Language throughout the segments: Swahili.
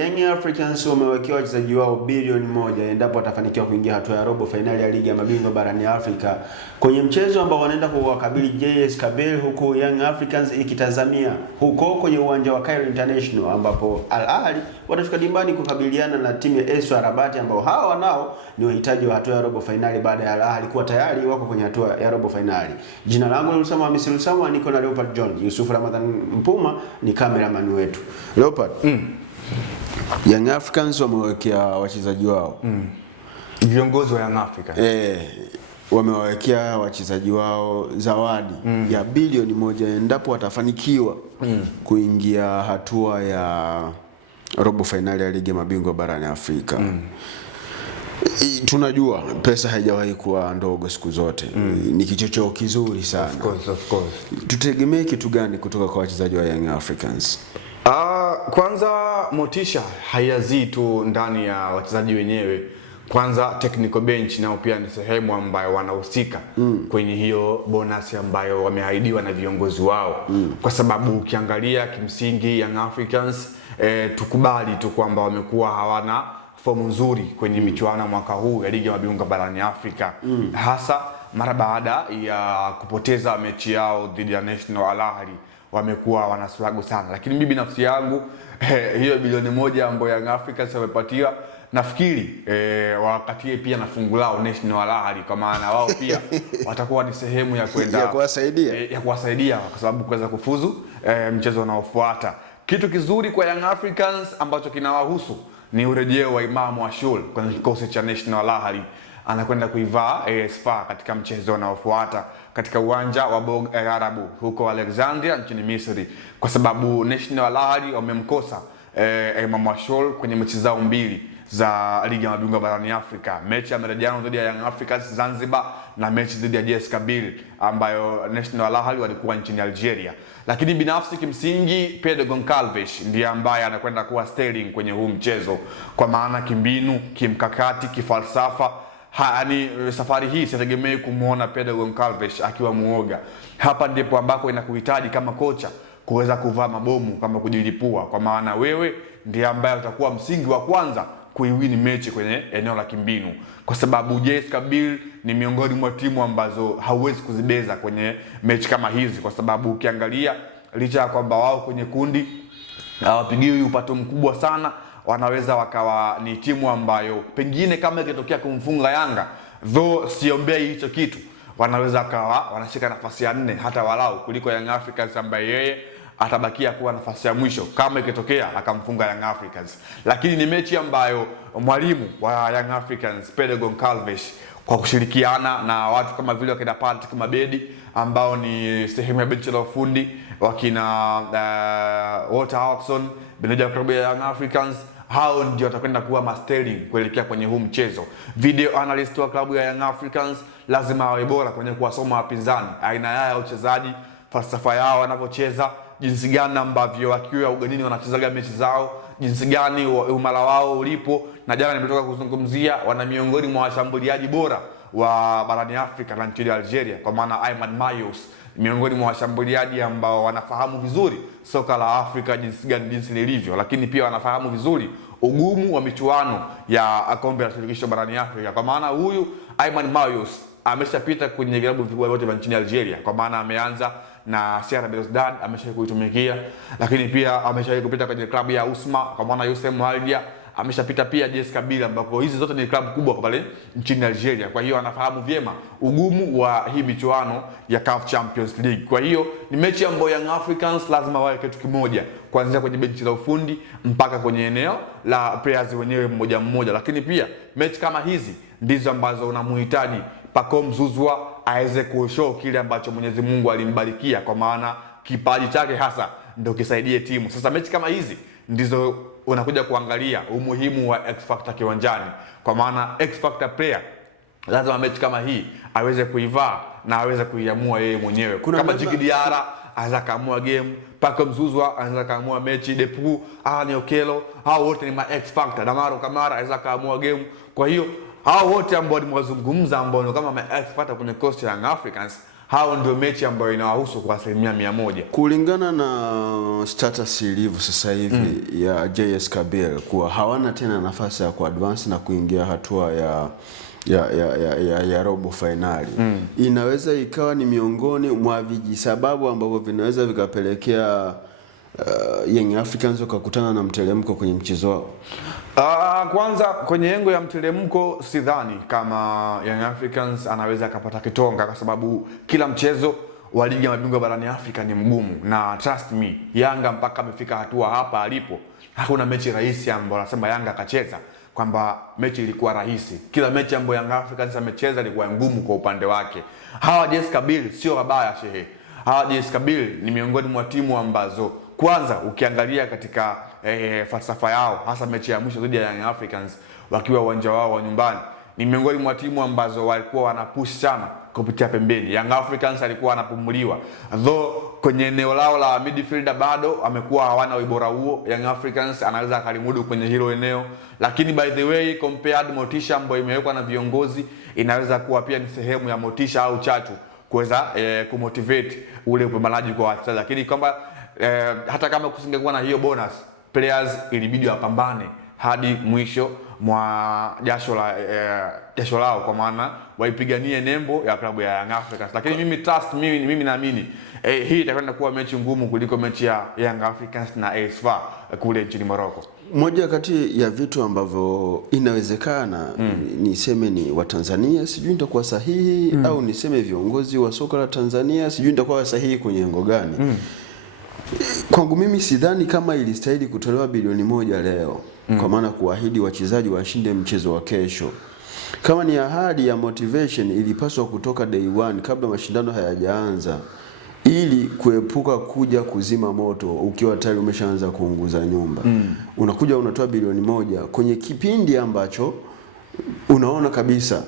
Young Africans wamewekewa wachezaji wao bilioni 1 endapo watafanikiwa kuingia hatua ya robo finali ya ligi ya mabingwa barani Afrika kwenye mchezo ambao wanaenda kuwakabili JS Kabylie, huku Young Africans ikitazamia huko kwenye uwanja wa Cairo International ambapo Al Ahly watashuka dimbani kukabiliana na timu ya AS Rabat ambao hawa nao ni wahitaji wa hatua ya robo finali baada ya Al Ahly kuwa tayari wako kwenye hatua ya robo finali. Jina langu ni Usama Hamisi Lusama, niko na Leopard John. Yusuf Ramadhan Mpuma ni cameraman wetu. Leopard. Young Africans wamewekea wachezaji wao. Viongozi wa Young Africans. Wamewekea wachezaji wao zawadi ya bilioni 1 endapo watafanikiwa kuingia hatua ya robo finali ya ligi ya mabingwa barani Afrika. Tunajua pesa haijawahi kuwa ndogo siku zote. Ni kichocheo kizuri sana. Of course. Tutegemee kitu gani kutoka kwa wachezaji wa Young Africans? Kwanza motisha hayazii tu ndani ya wachezaji wenyewe. Kwanza technical bench nao pia ni sehemu ambayo wanahusika kwenye hiyo bonus ambayo wameahidiwa na viongozi wao. Kwa sababu ukiangalia kimsingi Young Africans tukubali tu kwamba wamekuwa hawana fomu nzuri kwenye michuano mwaka huu ya ligi ya mabingwa barani Afrika. Hasa mara baada ya kupoteza mechi yao dhidi ya National Al Ahly, wamekuwa wanaswagu sana. Lakini mimi binafsi yangu hiyo bilioni 1 ambayo Young Africans wamepatiwa, nafikiri wakatie pia na fungu lao National Al Ahly, kwa maana wao pia watakuwa ni sehemu ya kwenda ya kuwasaidia kwa sababu kuweza kufuzu mchezo unaofuata. Kitu kizuri kwa Young Africans ambacho kinawahusu ni urejeo wa Imam Ashul kwenye kikosi cha National Al Ahly. Anakwenda kuivaa AS FAR katika mchezo unaofuata katika uwanja wa Borg El Arab huko Alexandria nchini Misri, kwa sababu National Al Ahly wamemkosa Imam Ashul kwenye mechi zao 2 za ligi ya mabingwa barani Afrika. Mechi ya marejano dhidi ya Young Africans Zanzibar na mechi dhidi ya JS Kabylie ambayo National Al Ahly walikuwa nchini Algeria. Lakini binafsi kimsingi Pedro Goncalves ndiye ambaye anakwenda kuwa sterling kwenye huu mchezo, kwa maana kimbinu, kimkakati, kifalsafa. Yaani safari hii sitegemei kumuona Pedro Goncalves akiwa muoga. Hapa ndipo ambako inakuhitaji kama kocha kuweza kuvaa mabomu kama kujilipua, kwa maana wewe ndiye ambaye utakuwa msingi wa kwanza kuiwini mechi kwenye eneo la kimbinu, kwa sababu JS Kabylie ni miongoni mwa timu ambazo hauwezi kuzibeza kwenye mechi kama hizi, kwa sababu ukiangalia licha ya kwamba wao kwenye kundi hawapigiwi upato mkubwa sana, wanaweza wakawa ni timu ambayo pengine kama ikitokea kumfunga Yanga, though siombei hicho kitu, wanaweza kawa wanashika nafasi ya 4 hata walau kuliko Young Africans ambaye yeye atabakia kuwa nafasi ya mwisho kama ikitokea akamfunga Young Africans. Lakini ni mechi ambayo mwalimu wa Young Africans Pedro Goncalves kwa kushirikiana na watu kama vile wakina Patrick Mabedi ambao ni sehemu ya benchi la ufundi, wakina Walter Hodgson, meneja wa klabu ya Young Africans, hao ndio watakwenda kuwa mastering kuelekea kwenye huu mchezo. Video analyst wa klabu ya Young Africans lazima awe bora kwenye kuwasoma wapinzani, aina yao ya uchezaji, falsafa yao wanavyocheza, jinsi gani ambavyo wakiwa ugenini wanachezaga mechi zao, jinsi gani umala wao ulipo. Na jana nimetoka kuzungumzia wana miongoni mwa washambuliaji bora wa barani Afrika na nchini Algeria, kwa maana Ayman Mayous, miongoni mwa washambuliaji ambao wanafahamu vizuri soka la Afrika jinsi lilivyo, lakini pia wanafahamu vizuri ugumu wa michuano ya kombe la shirikisho barani Afrika, kwa maana huyu Ayman Mayous ameshapita kwenye vilabu vikubwa vyote vya nchini Algeria, kwa maana ameanza na CR Belouizdad, ameshawahi kuitumikia, lakini pia ameshawahi kupita kwenye klabu ya Usma kwa maana USM Alger, ameshapita pia JS Kabylie, ambapo hizi zote ni klabu kubwa kwa pale nchini Algeria. Kwa hiyo anafahamu vyema ugumu wa hii michuano ya CAF Champions League. Kwa hiyo ni mechi ambayo Young Africans lazima wawe kitu kimoja, kuanzia kwenye benchi la ufundi mpaka kwenye eneo la players wenyewe mmoja mmoja. Lakini pia mechi kama hizi ndizo ambazo unamhitaji Pacome Zouzoua aweze kushow kile ambacho Mwenyezi Mungu alimbarikia, kwa maana kipaji chake hasa ndio kisaidie timu. Sasa mechi kama hizi ndizo unakuja kuangalia umuhimu wa X Factor kiwanjani, kwa maana X Factor player lazima mechi kama hii aweze kuivaa na aweze kuiamua yeye mwenyewe. Kama Djigui Diarra anaweza kaamua game, Pacome Zouzoua anaweza kaamua mechi, Depu, Alain Okello, hao wote ni ma X Factor. Damaro Kamara anaweza kaamua game. Kwa hiyo hao wote ambao nimewazungumza ambao ni kama ma X Factor kwenye coast ya Young Africans, hao ndio mechi ambayo inawahusu kwa 100%. Kulingana na status ilivyo sasa hivi ya JS Kabylie, kuwa hawana tena nafasi ya kuadvance na kuingia hatua ya robo finali. Inaweza ikawa ni miongoni mwa vijisababu ambavyo vinaweza vikapelekea Young Africans wakakutana na mteremko kwenye mchezo wao. Kwanza kwenye yengo ya mteremko sidhani kama Young Africans anaweza akapata kitonga, kwa sababu kila mchezo wa ligi ya mabingwa barani Afrika ni mgumu, na trust me, Yanga mpaka amefika hatua hapa alipo, hakuna mechi rahisi ambayo anasema Yanga akacheza kwamba mechi ilikuwa rahisi. Kila mechi ambayo Young Africans amecheza ilikuwa ngumu kwa upande wake. Hawa JS Kabylie sio wabaya shehe. Hawa JS Kabylie ni miongoni mwa timu ambazo kwanza ukiangalia katika falsafa yao, hasa mechi ya mwisho dhidi ya Young Africans wakiwa uwanja wao wa nyumbani, ni miongoni mwa timu ambazo walikuwa wanapush sana kupitia pembeni. Young Africans alikuwa anapumuliwa, though kwenye eneo lao la midfielder bado amekuwa hawana ubora huo. Young Africans anaweza akalimudu kwenye hilo eneo, lakini by the way compared motisha ambayo imewekwa na viongozi inaweza kuwa pia ni sehemu ya motisha au chachu kuweza kumotivate ule upambanaji kwa wachezaji. Lakini kwamba hata kama kusingekuwa na hiyo bonus, players ilibidi wapambane hadi mwisho mwa jasho lao, kwa maana waipiganie nembo ya klabu ya Young Africans. Lakini mimi naamini hii itakwenda kuwa mechi ngumu kuliko mechi ya Young Africans na AS FAR kule nchini Morocco. Moja kati ya vitu ambavyo inawezekana niseme ni Watanzania, sijui nitakuwa sahihi au niseme viongozi wa soka la Tanzania, sijui nitakuwa sahihi kwenye engo gani. Kwangu mimi sidhani kama ilistahili kutolewa bilioni 1 leo, kwa maana kuahidi wachezaji washinde mchezo wa kesho. Kama ni ahadi ya motivation, ilipaswa kutoka day one kabla mashindano hayajaanza, ili kuepuka kuja kuzima moto ukiwa tayari umeshaanza kuunguza nyumba. Unakuja unatoa bilioni 1 kwenye kipindi ambacho unaona kabisa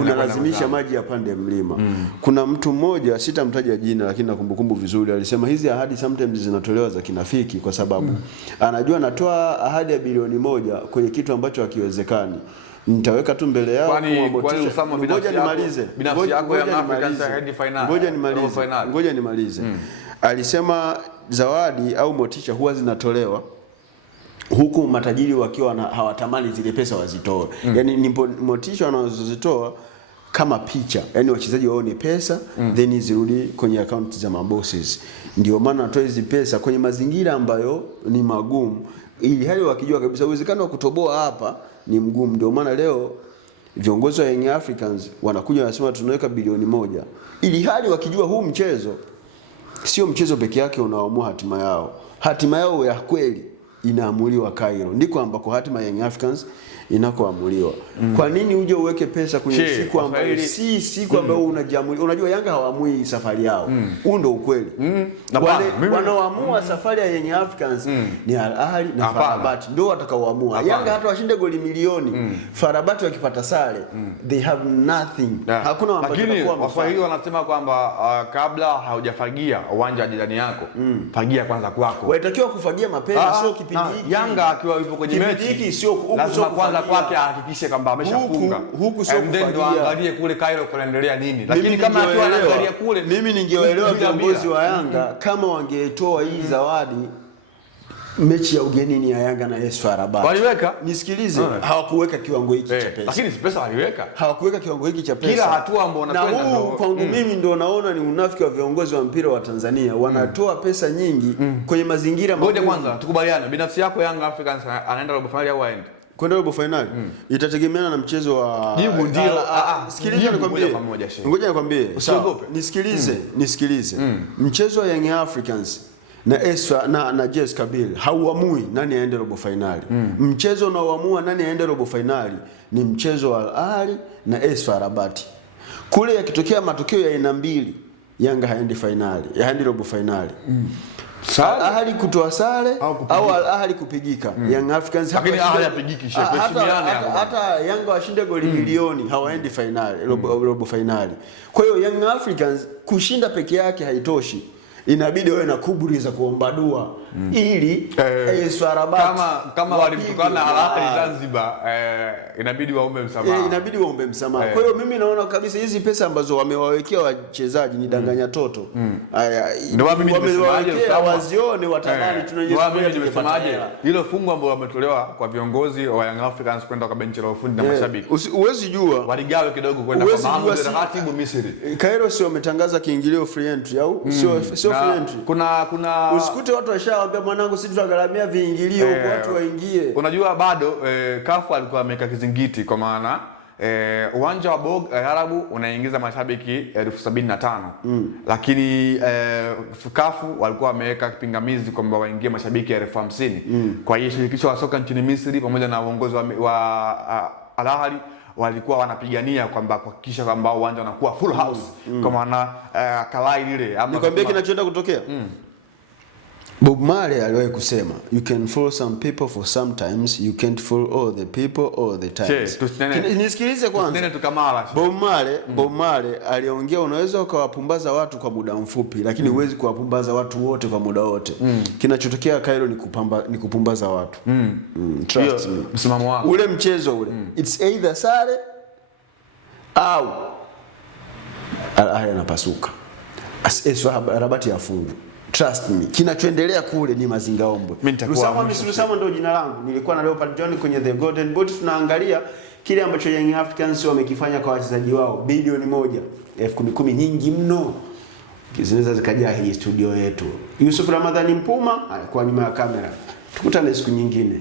unalazimisha maji ya pande mlima. Kuna mtu mmoja, sitamtaja jina lakini nakumbukumbu vizuri, alisema hizi ahadi sometimes zinatolewa za kinafiki, kwa sababu anajua anatoa ahadi ya bilioni 1 kwenye kitu ambacho hakiwezekani. Nitaweka tu mbele yao ngoja nimalize. Ngoja nimalize. Alisema zawadi au motisha huwa zinatolewa huku matajiri wakiwa hawatamani zile pesa wazitoe. Yani ni motisha wanazozitoa kama picha, yani wachezaji waone pesa then zirudi kwenye account za mabosses. Ndio maana natoa hizi pesa kwenye mazingira ambayo ni magumu, ili hali wakijua kabisa uwezekano wa kutoboa hapa ni mgumu. Ndio maana leo viongozi wa Young Africans wanakuja wanasema tunaweka bilioni 1, ili hali wakijua huu mchezo sio mchezo peke yake unaoamua hatima yao. Hatima yao ya kweli inaamuliwa Cairo, ndiko ambako hatima ya Young Africans inakoamuliwa. Kwa nini uje uweke pesa kwenye siku ambayo si siku ambayo unajamulia? Unajua Yanga hawaamui safari yao. Huo ndio ukweli. Wanaoamua safari ya Young Africans ni Al Ahly na FAR Rabat, ndio watakaoamua. Yanga hata washinde goli milioni, FAR Rabat wakipata sare, they have nothing. Hakuna ambacho kwa Waswahili wanasema kwamba kabla haujafagia uwanja wa jirani yako, fagia kwanza kwako. Waitakiwa kufagia mapema, sio kipindi hiki. Yanga akiwa yupo kwenye mechi sio lazima kwanza kwake ahakikishe kwamba ameshafunga. Huku sio kufagia, angalie kule Cairo kuendelea nini. Lakini kama akiwa anaangalia kule, mimi ningewaelewa viongozi wa Yanga kama wangetoa hii zawadi mechi ya ugenini ya Yanga na AS FAR Rabat. Waliweka, nisikilize, hawakuweka kiwango hiki cha pesa. Lakini pesa waliweka. Hawakuweka kiwango hiki cha pesa. Kila hatua ambayo unakwenda ndio. Kwangu mimi ndio naona ni unafiki wa viongozi wa mpira wa Tanzania. Wanatoa pesa nyingi kwenye mazingira magumu. Ngoja kwanza tukubaliane, binafsi yako Young Africans anaenda robo finali au aende? Kwenda robo finali itategemeana na mchezo wa jibu ndio. Sikiliza nikwambie. Ngoja nikwambie. Usiogope. Nisikilize. Mchezo wa Young Africans na AS FAR na JS Kabylie hauamui nani aende robo finali. Mchezo unaoamua nani aende robo finali ni mchezo wa Al Ahly na AS FAR Rabat. Kule yakitokea matokeo ya aina mbili, Yanga haendi finali, haendi robo finali. Al Ahly kutoa sare au Al Ahly kupigika. Young Africans hapigiki hata Yanga washinde goli milioni hawaendi finali, robo finali. Kwa hiyo Young Africans kushinda peke yake haitoshi. Inabidi wewe na kuburi za kuomba dua ili Swarabat kama walimtukana Al Ahly Zanzibar, inabidi waombe msamaha. Inabidi waombe msamaha. Kwa hiyo mimi naona kabisa hizi pesa ambazo wamewawekea wachezaji ni danganya toto. Ndio mimi wamewawekea wazione watamani tunasemaje hilo fungu ambalo wametolewa kwa viongozi wa Young Africans kwenda kwa benchi la ufundi na mashabiki. Uwezi jua waligawe kidogo kwenda kwa Mahmoud Rahatibu Misri. Cairo sio wametangaza kiingilio free entry au sio free entry. Kuna usikute watu washawaambia mwanangu sisi tutagharamia viingilio watu waingie. Unajua bado CAF alikuwa ameweka kizingiti kwa maana uwanja wa Bog Arabu unaingiza mashabiki 75,000. Lakini CAF walikuwa wameweka kipingamizi kwamba waingie mashabiki 50,000. Kwa hiyo shirikisho la soka nchini Misri pamoja na uongozi wa Al Ahly walikuwa wanapigania kwamba kuhakikisha kwamba uwanja unakuwa full house kwa maana kalai lile. Nikwambia kinachoenda kutokea. Bob Marley aliwahi kusema, you can fool some people for sometimes, you can't fool all the people all the times. Nisikilize kwanza. Bob Marley aliongea unaweza ukawapumbaza watu kwa muda mfupi lakini huwezi kuwapumbaza watu wote kwa muda wote. Kinachotokea Cairo ni kupumbaza watu. Trust me. Msimamo wako. Ule mchezo ule. It's either sare au Al Ahly anapasuka. Rabat yafungwa. Trust me. Kinachoendelea kule ni mazingaombwe. Rusama ndio jina langu. Nilikuwa na Leopard John kwenye The Golden Boot. Tunaangalia kile ambacho Young Africans wamekifanya kwa wachezaji wao. Bilioni 1. 10,000 nyingi mno. Zinaweza zikajaa hii studio yetu. Yusuf Ramadhani Mpuma alikuwa nyuma ya kamera. Tukutane siku nyingine.